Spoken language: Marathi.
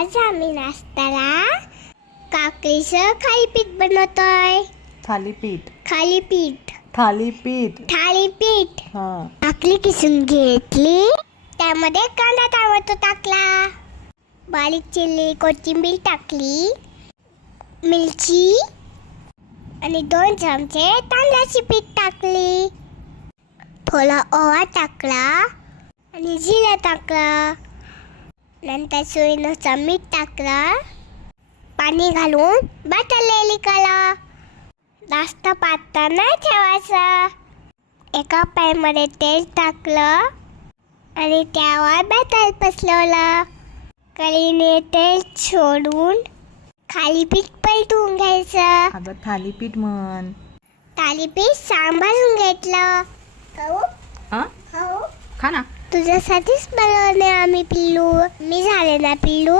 आज आम्ही नाश्त्याला काकडीचं थालीपीठ बनवतोय. थालीपीठ थालीपीठ थालीपीठ थालीपीठ हा काकडी किसून घेतली, त्यामध्ये कांदा टोमॅटो टाकला, बारीक चिरलेली कोथिंबीर टाकली, मिरची आणि 2 चमचे तांदळाची पीठ टाकली, थोडा ओवा टाकला आणि जिरा टाकला. नंतर सोयीनुसार मीठ टाकलं, पाणी घालून बटालेली कला. जास्त पातळ नाही ठेवायचं. एका पॅनमध्ये तेल टाकलं आणि त्यावर बटर पसरवलं. कढईने तेल सोडून थालीपीठ पलटून घ्यायचं. अगं थालीपीठ म्हण. थालीपीठ सांभाळून घेतलं. खाऊ? हा खाऊ? खा ना. तुझ्यासाठीच बनवले आम्ही पिल्लू. मी झाले ना पिल्लू.